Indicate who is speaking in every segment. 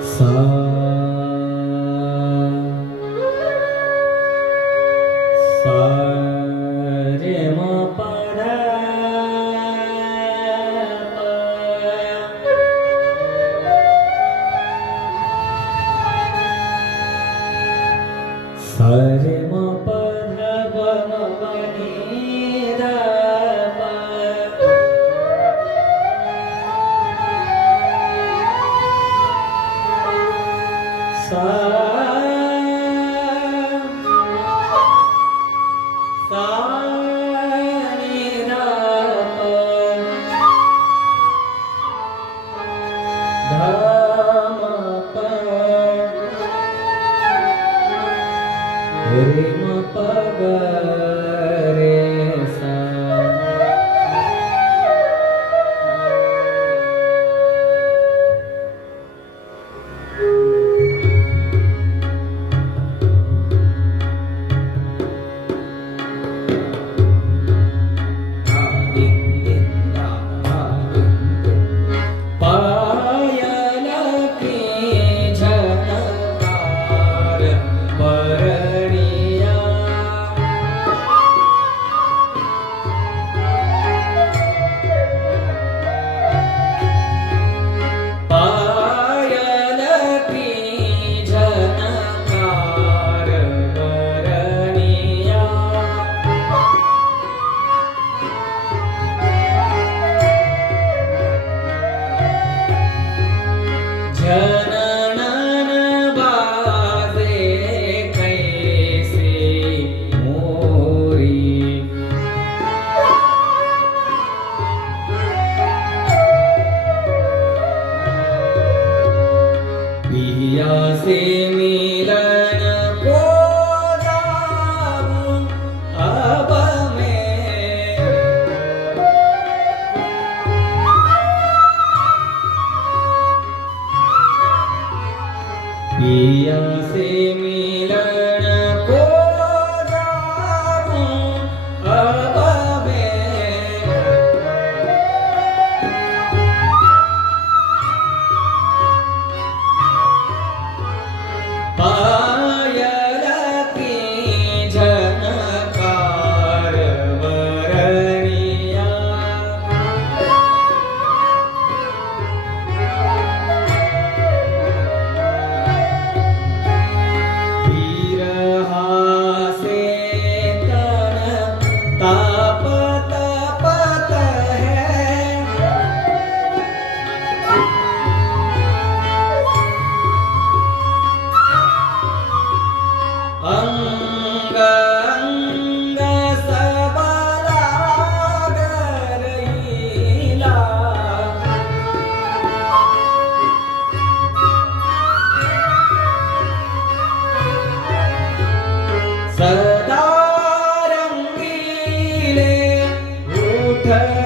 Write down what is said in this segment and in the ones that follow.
Speaker 1: 三 Hare Mapa Hare Mapa पिया से मिलन 来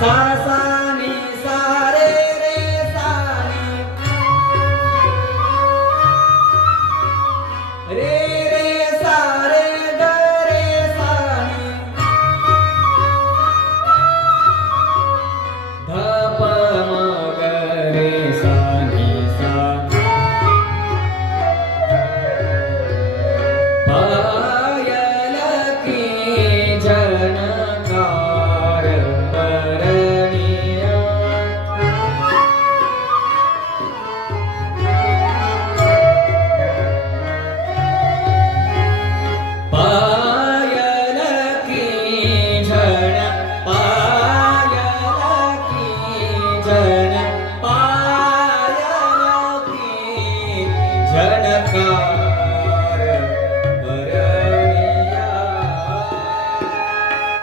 Speaker 1: सारा